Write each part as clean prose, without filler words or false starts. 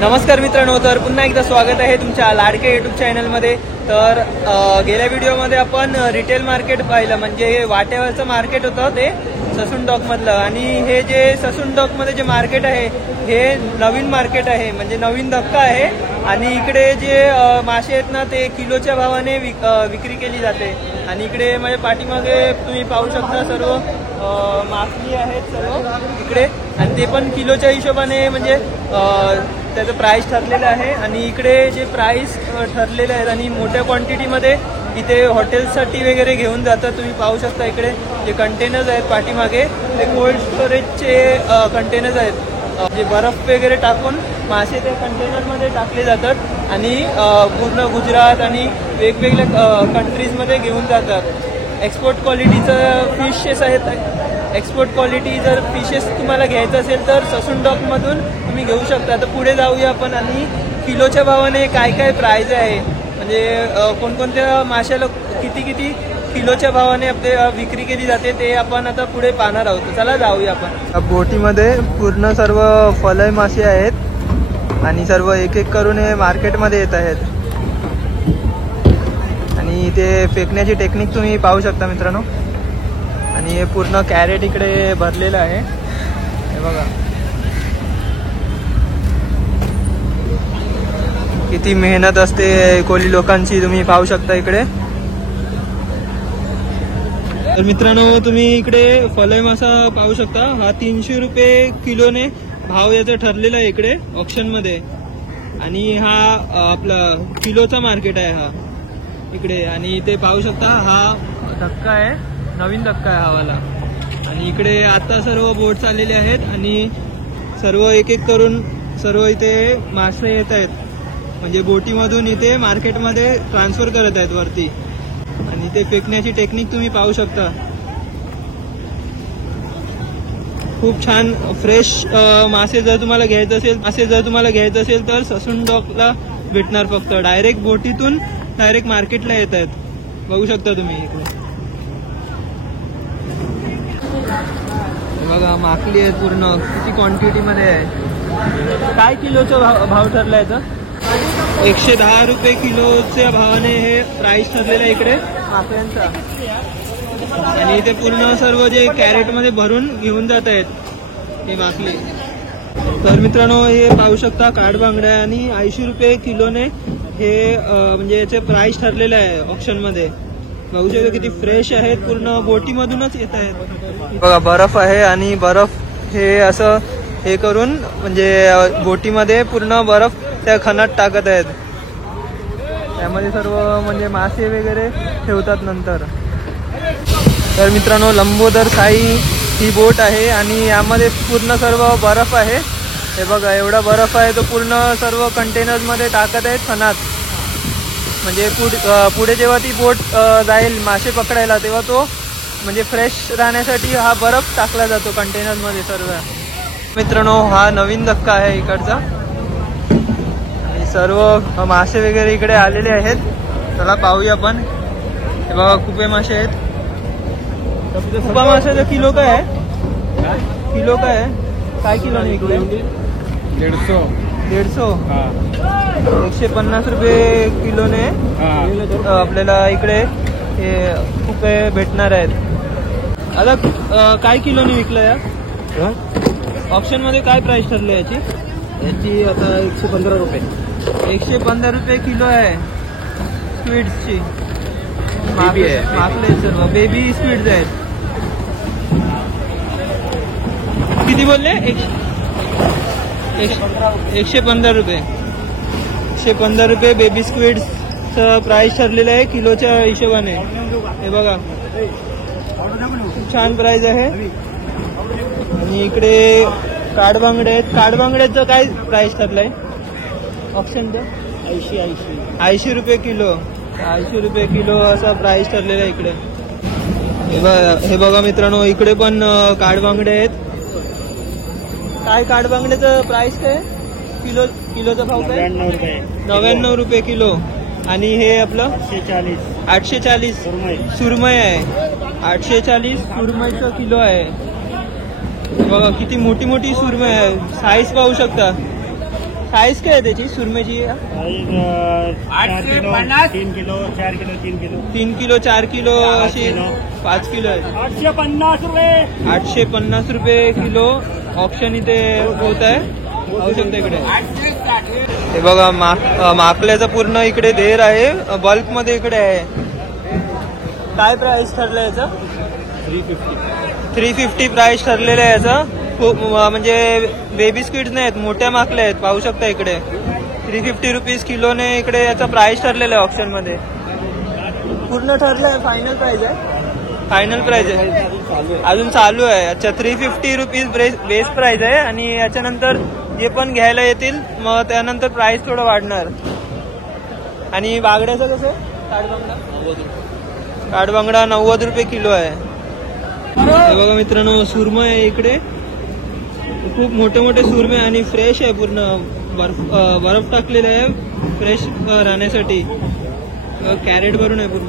नमस्कार मित्रांनो, तर पुन्हा एकदा स्वागत आहे तुमच्या लाडक्या यूट्यूब चॅनलमध्ये। तर गेल्या व्हिडिओमध्ये आपण रिटेल मार्केट पाहिलं, म्हणजे वाटेवरचं मार्केट होतं ते ससून डॉकमधलं। आणि हे जे ससून डॉकमध्ये जे मार्केट आहे हे नवीन मार्केट आहे, म्हणजे नवीन धक्का आहे। आणि इकडे जे मासे आहेत ना ते किलोच्या भावाने विक्री केली जाते। आणि इकडे म्हणजे पाठीमागे तुम्ही पाहू शकता सर्व मासली आहेत सर्व इकडे, आणि ते पण किलोच्या हिशोबाने म्हणजे त्याचं प्राइस ठरलेलं आहे। आणि इकडे जे प्राइस ठरलेले आहेत आणि मोठ्या क्वांटिटीमध्ये इथे हॉटेल्ससाठी वगैरे घेऊन जातात। तुम्ही पाहू शकता इकडे जे कंटेनर्स आहेत पाठीमागे ते कोल्ड स्टोरेजचे कंटेनर्स आहेत, जे बर्फ वगैरे टाकून मासे त्या कंटेनरमध्ये टाकले जातात आणि पूर्ण गुजरात आणि वेगवेगळ्या कंट्रीजमध्ये घेऊन जातात। एक्सपोर्ट क्वालिटीचं फिशेस आहेत। एक्सपोर्ट क्वालिटी जर फिशेस तुम्हाला घ्यायचं असेल तर ससून डॉकमधून तुम्ही घेऊ शकता। तर पुढे जाऊया आपण आणि किलोच्या भावाने काय काय प्राइस आहे, म्हणजे कोणकोणत्या माशाला किती किती किलोच्या भावाने आपले विक्री केली जाते ते आपण आता पुढे पाहणार आहोत। चला जाऊया आपण। बोटीमध्ये पूर्ण सर्व फलय मासे आहेत आणि सर्व एक एक करून हे मार्केटमध्ये येत आहेत। आणि ते फेकण्याची टेक्निक तुम्ही पाहू शकता मित्रांनो। आणि हे पूर्ण कॅरेट इकडे भरलेलं आहे, हे बघा किती मेहनत असते कोली लोकांची, तुम्ही पाहू शकता इकडे। तर मित्रांनो तुम्ही इकडे फलय मासा पाहू शकता, हा 300 रुपये किलोने भाव याचा ठरलेला आहे इकडे ऑक्शन मध्ये। आणि हा आपला किलोचा मार्केट आहे हा इकडे। आणि ते पाहू शकता हा धक्का आहे, नवीन धक्का आहे हवाला। आणि इकडे आता सर्व बोट चाललेले आहेत आणि सर्व एक एक करून सर्व इथे मासे येत आहेत, म्हणजे बोटीमधून इथे मार्केटमध्ये ट्रान्सफर करत आहेत वरती। आणि ते फेकण्याची टेक्निक तुम्ही पाहू शकता, खूप छान फ्रेश मासे जर तुम्हाला घ्यायचं असेल तर ससून डॉकला भेटणार। फक्त डायरेक्ट बोटीतून डायरेक्ट मार्केटला येत आहेत, बघू शकता तुम्ही इकडे बघा माकली आहेत पूर्ण, किती क्वांटिटी मध्ये आहे। काय किलोचा भाव ठरला याचा? 110 रुपये किलोच्या भावाने हे प्राइस ठरलेलं आहे इकडे माकल्यांचा। आणि इथे पूर्ण सर्व जे कॅरेट मध्ये भरून घेऊन जात आहेत हे माकली। तर मित्रांनो हे पाहू शकता काडबांगड्या, आणि 80 रुपये किलोने हे म्हणजे याचे प्राइस ठरलेलं आहे ऑप्शन मध्ये। बघू शकता किती फ्रेश आहेत, पूर्ण बोटीमधूनच येत आहेत। बघा बर्फ आहे आणि बर्फ हे असं हे करून म्हणजे बोटीमध्ये पूर्ण बर्फ त्या खणात टाकत आहेत, त्यामध्ये सर्व म्हणजे मासे वगैरे ठेवतात नंतर। तर मित्रांनो लंबोदर साई ही बोट आहे आणि यामध्ये पूर्ण सर्व बर्फ आहे, हे बघा एवढा बर्फ आहे तो पूर्ण सर्व कंटेनर्समध्ये टाकत आहेत खणात। म्हणजे पुढे जेव्हा ती बोट जाईल मासे पकडायला तेव्हा तो म्हणजे फ्रेश राहण्यासाठी हा बर्फ टाकला जातो कंटेनरमध्ये सर्व। मित्रांनो हा नवीन धक्का आहे इकडचा, आणि सर्व मासे वगैरे इकडे आलेले आहेत। चला पाहूया आपण। हे बघा कुपे मासे आहेत। कुपा माशाचा किलो काय आहे? किलो काय आहे? काय किलो नाही इकडे? 150 150 रुपये किलोने आपल्याला इकडे हे कुपे भेटणार आहेत। आता काय किलोने विकलं या ऑप्शन मध्ये? काय प्राइस ठरली याची? आता 115 रुपये 115 रुपये किलो आहे स्क्विड्सची। माकले सर्व बेबी स्क्विड्स आहेत। किती बोलले? 115 रुपये 115 रुपये बेबी स्क्विड्सचं प्राइस ठरलेलं आहे किलोच्या हिशोबाने। हे बघा खूप छान प्राइस आहे। आणि इकडे काडबांगडे आहेत। काडबांगड्याचं काय प्राइस ठरलंय ऑप्शनचं? 80 रुपये किलो 80 रुपये किलो असा प्राइस ठरलेला आहे इकडे। हे बघा मित्रांनो इकडे पण काडबांगडे आहेत। काय काडबांगड्याचं प्राइस काय किलोचा भाव काय? 99 रुपये किलो। आणि हे आपलं 840 सुरमई आहे। 840 सुरमईचं किलो आहे। बघा किती मोठी मोठी सुरमई आहे, साईज पाहू शकता। साईज काय आहे त्याची सुरमईची? 3 kilo 4 kilo 3 kilo 3 kilo 4 kilo अशी 5 किलो आहे. 850 रुपये. 850 रुपये किलो ऑप्शन इथे होत आहे. पाहू शकता इकडे. हे बघा माकल्याचा पूर्ण इकडे ढेर आहे, बल्क मध्ये इकडे आहे. काय प्राइस ठरलं याचं? 350 प्राइस ठरलेलं आहे याचं. खूप म्हणजे बेबी स्क्विड्स नाहीत, मोठ्या माकल्या आहेत. पाहू शकता इकडे 350 रुपीज किलोने इकडे याचा प्राइस ठरलेला आहे ऑप्शन मध्ये. पूर्ण ठरलं आहे, फायनल प्राइस आहे. फायनल प्राइस आहे, अजून चालू आहे. अच्छा 350 रुपीज बेस प्राइस आहे आणि याच्यानंतर जे पण घ्यायला येतील मग त्यानंतर प्राइस थोडं वाढणार. आणि बागड्याचं कसं? काडबांगडा 90 रुपये किलो आहे. हे बघा मित्रांनो, सुरमई आहे इकडे. खूप मोठे मोठे सुरमे आणि फ्रेश आहे, पूर्ण बर्फ टाकलेला आहे फ्रेश राहण्यासाठी. कॅरेट भरून आहे पूर्ण.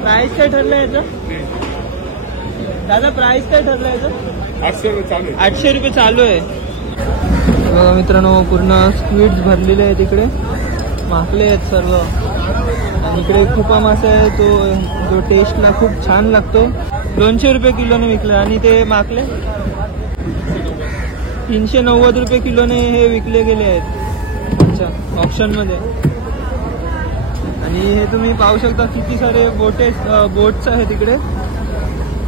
प्राइस काय ठरलं याचं दादा? प्राइस काय ठरलं याचं? 800 रुपये चालू आहे. बघा मित्रांनो, पूर्ण स्क्विड्स भरलेले आहेत इकडे, माकले आहेत सर्व. आणि इकडे खुपा मासा आहे तो, जो टेस्टला खूप छान लागतो. 200 रुपये किलोने विकले. आणि ते माकले 390 रुपये किलोने हे विकले गेले आहेत. अच्छा, ऑप्शन मध्ये. आणि हे तुम्ही पाहू शकता किती सारे बोट्स आहेत इकडे.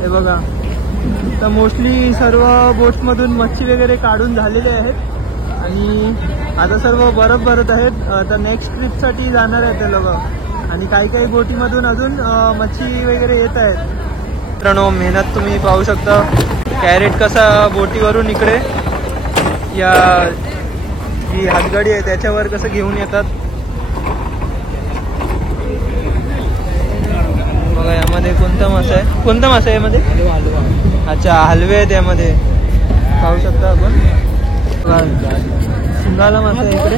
हे बघा, तर मोस्टली सर्व बोट्स मधून मच्छी वगैरे काढून झालेले आहेत आणि आता सर्व बर्फ भरत आहेत. तर नेक्स्ट ट्रिपसाठी जाणार आहेत ते लोक. आणि काही काही बोटीमधून अजून मच्छी वगैरे येत आहेत. मित्रांनो, मेहनत तुम्ही पाहू शकता. कॅरेट कसा बोटीवरून इकडे या जी हातगाडी आहे त्याच्यावर कसं घेऊन येतात. बघा, यामध्ये कोणता मासा आहे? कोणता मासा आहे यामध्ये? अच्छा, हलवे आहेत यामध्ये. पाहू शकता आपण. शिंगाला मासा आहे इकडे.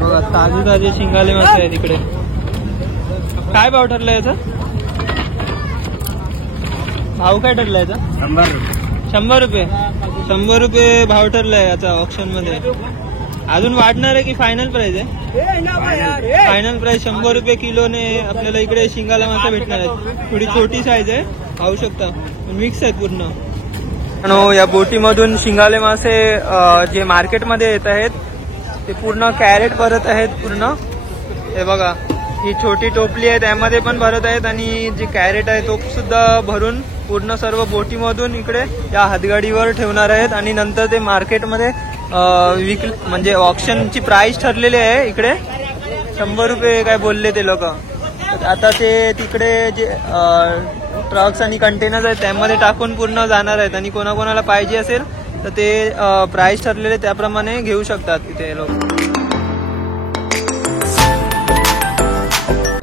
बघा, ताजे ताजे शिंगाले मासे आहेत इकडे. काय भाव ठरला याचा? भाव काय ठरला याचा? 100 रुपये. 100 रुपये भाव ठरलाय याचा ऑप्शन मध्ये. अजून वाढणार आहे की फायनल प्राइस आहे? फायनल प्राइस 100 रुपये किलोने आपल्याला इकडे शिंगाला मासा भेटणार आहे. थोडी छोटी साईज आहे, पाहू शकता. मिक्स आहे पूर्ण. या बोटीमधून शिंगाले मासे जे मार्केटमध्ये येत आहेत ते पूर्ण कॅरेट भरत आहेत पूर्ण. हे बघा, ही छोटी टोपली आहे त्यामध्ये पण भरत आहेत आणि जे कॅरेट आहे तो सुद्धा भरून पूर्ण सर्व बोटीमधून इकडे या हातगाडीवर ठेवणार आहेत. आणि नंतर ते मार्केटमध्ये म्हणजे ऑप्शनची प्राइस ठरलेली आहे इकडे 100 रुपये काय बोलले ते लोक. आता ते तिकडे जे ट्रक्स आणि कंटेनर्स आहेत त्यामध्ये टाकून पूर्ण जाणार आहेत. आणि कोणाकोणाला पाहिजे असेल तर ते प्राइस ठरलेले त्याप्रमाणे घेऊ शकतात तिथे लोक.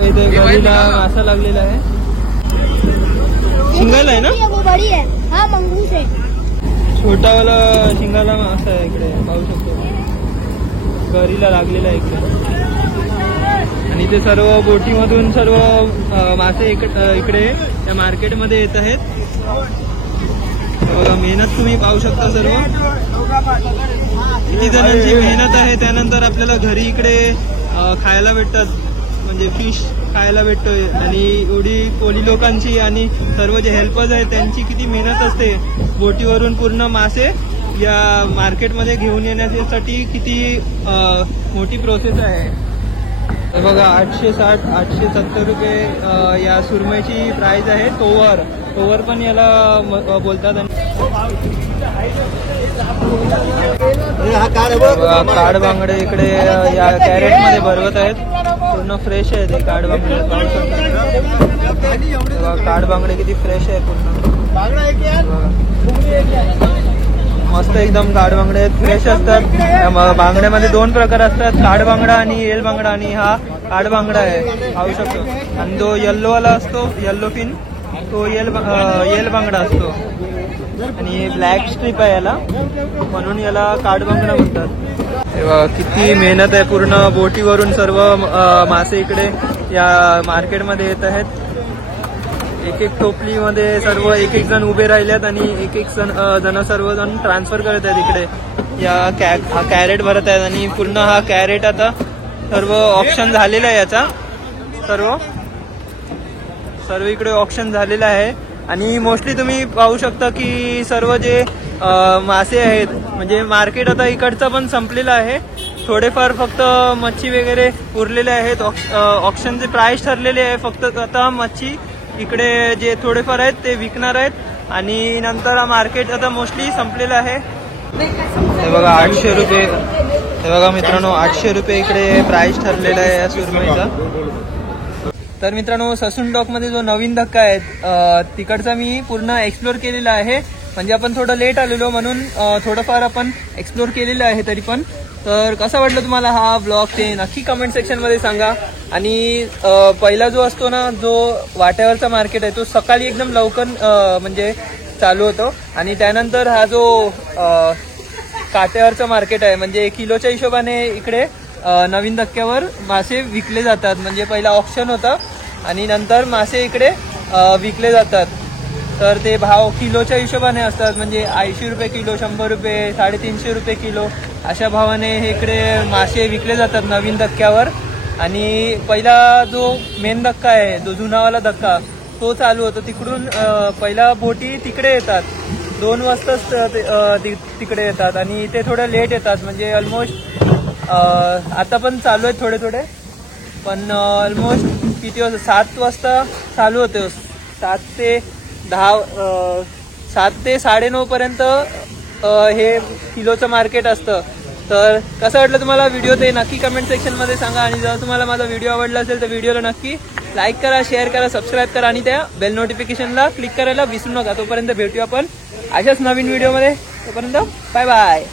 इथे गळीला मासा लागलेला आहे. शिंगाला आहे ना? वो बड़ी है. हाँ, मंगूस है. छोटावाला शिंगाला मासा आहे इकडे, पाहू शकतो. गरीला लागलेला आहे इकडे. आणि ते सर्व बोटीमधून सर्व मासे इकडे त्या मार्केटमध्ये येत आहेत. बघा, मेहनत तुम्ही पाहू शकता. सर्व किती जणांची मेहनत आहे. त्यानंतर आपल्याला घरी इकडे खायला भेटतात, म्हणजे फिश खायला भेटतोय. आणि एवढी कोली लोकांची आणि सर्व जे हेल्पर्स आहेत त्यांची किती मेहनत असते. बोटीवरून पूर्ण मासे या मार्केटमध्ये घेऊन येण्यासाठी किती मोठी प्रोसेस आहे. हे बघा, 860-870 रुपये या सुरमईची प्राइस आहे. तोवर पण याला बोलतात. काडबांगडे इकडे या कॅरेटमध्ये भरवत आहेत. पूर्ण फ्रेश आहे ते काडबांगडे. काडबांगडे किती फ्रेश आहे पूर्ण. मस्त एकदम काडबांगडे आहेत, फ्रेश असतात. बांगड्यामध्ये 2 प्रकार असतात, काडबांगडा आणि येल बांगडा. आणि हा काडबांगडा आहे, पाहू शकतो. आणि जो येल्लो वाला असतो, येल्लो फिन, तो येल बांगडा असतो. आणि ब्लॅक स्ट्रिप आहे याला, म्हणून याला काडबांगडा म्हणतात. तेव्हा किती मेहनत आहे. पूर्ण बोटीवरून सर्व मासे इकडे या मार्केटमध्ये येत आहेत. एक एक टोपलीमध्ये सर्व एक एक जण उभे राहिलेत आणि एक एक जण सर्वजण ट्रान्सफर करत आहेत इकडे. हा कॅरेट भरत आहेत आणि पूर्ण हा कॅरेट आता सर्व ऑप्शन झालेला आहे. याचा सर्व इकडे ऑप्शन झालेला आहे आणि मोस्टली तुम्ही पाहू शकता की सर्व जे मासे आहेत म्हणजे मार्केट आता इकडचं पण संपलेलं आहे. थोडेफार फक्त मच्छी वगैरे उरलेले आहेत. ऑप्शनचे प्राइस ठरलेले आहे. फक्त आता मच्छी इकडे जे थोडेफार आहेत ते विकणार आहेत आणि नंतर हा मार्केट आता मोस्टली संपलेलं आहे. हे बघा 800 रुपये. हे बघा मित्रांनो 800 रुपये इकडे प्राइस ठरलेला आहे या सुरमईचा. तर मित्रांनो ससून डॉकमध्ये जो नवीन धक्का आहे तिकडचा मी पूर्ण एक्सप्लोर केलेला आहे. म्हणजे आपण थोडं लेट आलेलो म्हणून थोडंफार आपण एक्सप्लोर केलेलं आहे तरी पण. तर कसा वाटलं तुम्हाला हा ब्लॉग ते नक्की कमेंट सेक्शनमध्ये सांगा. आणि पहिला जो असतो ना जो वाट्यावरचा मार्केट आहे तो सकाळी एकदम लवकर म्हणजे चालू होतो आणि त्यानंतर हा जो काट्यावरचा मार्केट आहे म्हणजे किलोच्या हिशोबाने इकडे नवीन धक्क्यावर मासे विकले जातात. म्हणजे पहिला ऑप्शन होता आणि नंतर मासे इकडे विकले जातात. तर ते भाव किलोच्या हिशोबाने असतात म्हणजे 80 रुपये किलो, 100 रुपये, 350 रुपये किलो अशा भावाने हे इकडे मासे विकले जातात नवीन धक्क्यावर. आणि पहिला जो मेन धक्का आहे जो जुनावाला धक्का तो चालू होतो तिकडून पहिला बोटी तिकडे येतात 2 वाजताच तिकडे येतात आणि ते थोडं लेट येतात. म्हणजे ऑलमोस्ट आता पण चालू आहेत थोडे पण ऑलमोस्ट किती वाजता 7 वाजता चालू होते. 7 ते 9:30 पर्यंत हे किलोचं मार्केट असतं. तर कसं वाटलं तुम्हाला व्हिडिओ ते नक्की कमेंट सेक्शनमध्ये सांगा. आणि जर तुम्हाला माझा व्हिडिओ आवडला असेल तर व्हिडिओला नक्की लाईक करा, शेअर करा, सबस्क्राईब करा आणि त्या बेल नोटिफिकेशनला क्लिक करायला विसरू नका. तोपर्यंत भेटूया आपण अशाच नवीन व्हिडिओमध्ये. तोपर्यंत बाय बाय.